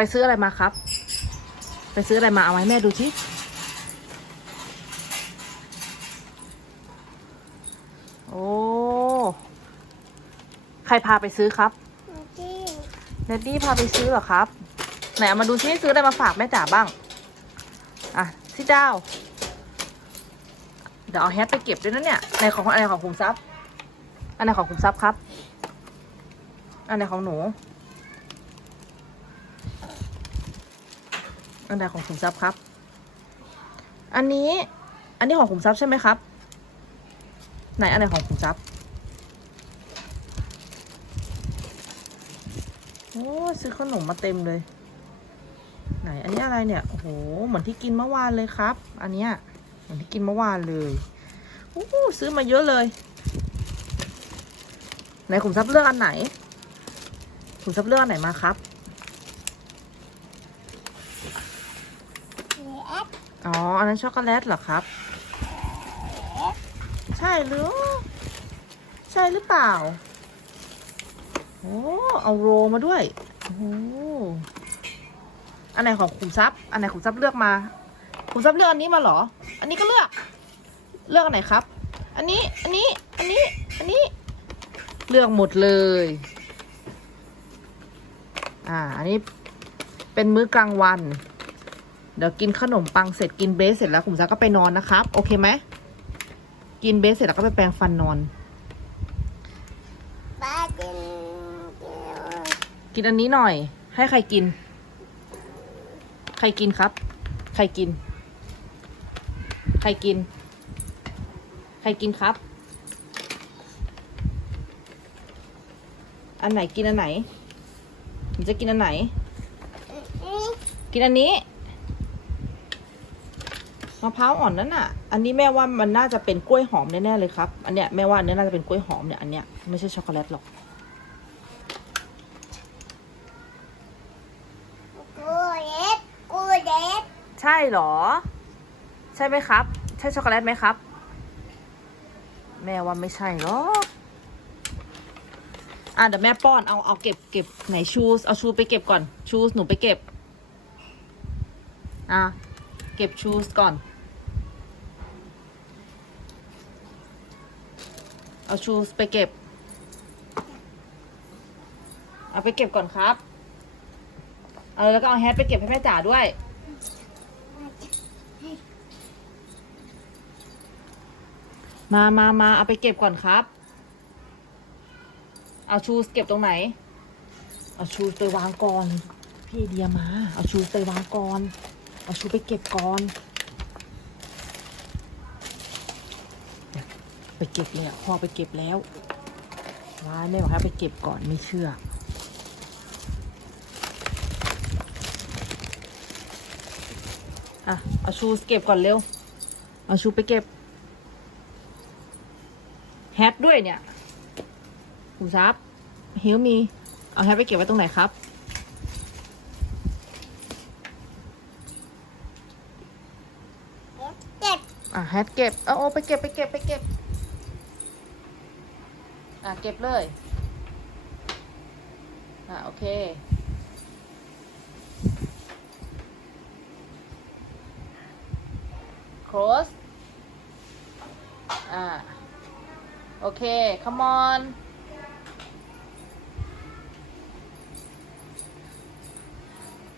ไปซื้ออะไรมาครับ ไปซื้ออะไรมาเอาไว้แม่ดูที่โอ้ ใครพาไปซื้อครับเดดดี้พาไปซื้อเหรอครับ ไหนเอามาดูซิซื้ออะไรมาฝากแม่จ๋าบ้าง อะซิดาวเดี๋ยวเอาแฮทไปเก็บด้วยนะเนี่ยในของอะไรของคุมทรัพย์อันไหนของคุมทรัพย์ครับ อันไหนของหนู อันไหนของคุมทรัพย์ครับ อันนี้ อันนี้ของคุมทรัพย์ใช่ไหมครับ ไหนอันไหนของคุมทรัพย์ โอ้ซื้อขนมมาเต็มเลย ไหน อันนี้อะไรเนี่ย โอ้โห เหมือนที่กินเมื่อวานเลยครับ อันเนี้ย เหมือนที่กินเมื่อวานเลย โอ้ซื้อมาเยอะเลย ไหนขุมทรัพย์เลือกอันไหนขุมทรัพย์เลือกอันไหนมาครับ แอ๋อ อันนั้นช็อกโกแลตเหรอครับ ใช่หรือ ใช่หรือเปล่า โอ้ เอาโรมาด้วย โอ้ อันไหนของขุมทรัพย์ อันไหนขุมทรัพย์เลือกมา ขุมทรัพย์เลือกอันนี้มาเหรอ อันนี้ก็เลือก เลือกอันไหนครับ อันนี้ อันนี้ อันนี้ อันนี้ เลือกหมดเลย อ่า อันนี้เป็นมื้อกลางวัน เดี๋ยวกินขนมปังเสร็จกินเบสเสร็จแล้วขุมทรัพย์ก็ไปนอนนะครับ โอเคไหม กินเบสเสร็จแล้วก็ไปแปรงฟันนอนปลากินกินอันนี้หน่อย ให้ใครกิน ใครกินครับ ใครกิน ใครกิน ใครกินครับ อันไหนกินอันไหนผมจะกินอันไหน กินอันนี้ มะพร้าวอ่อนนั่นน่ะ อันนี้แม่ว่ามันน่าจะเป็นกล้วยหอมแน่ๆเลยครับ อันเนี้ยแม่ว่าอันเนี้ยน่าจะเป็นกล้วยหอมเนี่ยอันเนี้ยไม่ใช่ช็อกโกแลตหรอก กูเด็ดกูเด็ดใช่เหรอ ใช่ไหมครับ ใช่ช็อกโกแลตไหมครับ แม่ว่าไม่ใช่หรอกอะเดี๋ยวแม่ป้อนเอาเอาเก็บเก็บไหนชูสเอาชูไปเก็บก่อนชูสหนูไปเก็บ อะ เก็บชูสก่อน เอาชูสไปเก็บ เอาไปเก็บก่อนครับ เออแล้วก็เอาแฮทไปเก็บให้แม่จ๋าด้วย มามามาเอาไปเก็บก่อนครับ เอาชูสเก็บตรงไหน เอาชูสไปวางก่อน พี่เดียมา เอาชูสไปวางก่อน เอาชูไปเก็บก่อน ไปเก็บเลยอะพ่อไปเก็บแล้วว้ายแม่บอกให้ไปเก็บก่อนไม่เชื่อ อะ เอาชูสเก็บก่อนเร็ว เอาชูไปเก็บ แฮทด้วยเนี่ยหูซับเฮิวมี เอาแฮทไปเก็บไว้ตรงไหนครับ เจ็บ อะ แฮทเก็บ เอาโอไปเก็บไปเก็บไปเก็บ อะเก็บเลย อะโอเค close อ่า โอเค come on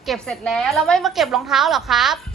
เก็บเสร็จแล้ว เราไม่มาเก็บรองเท้าหรอครับ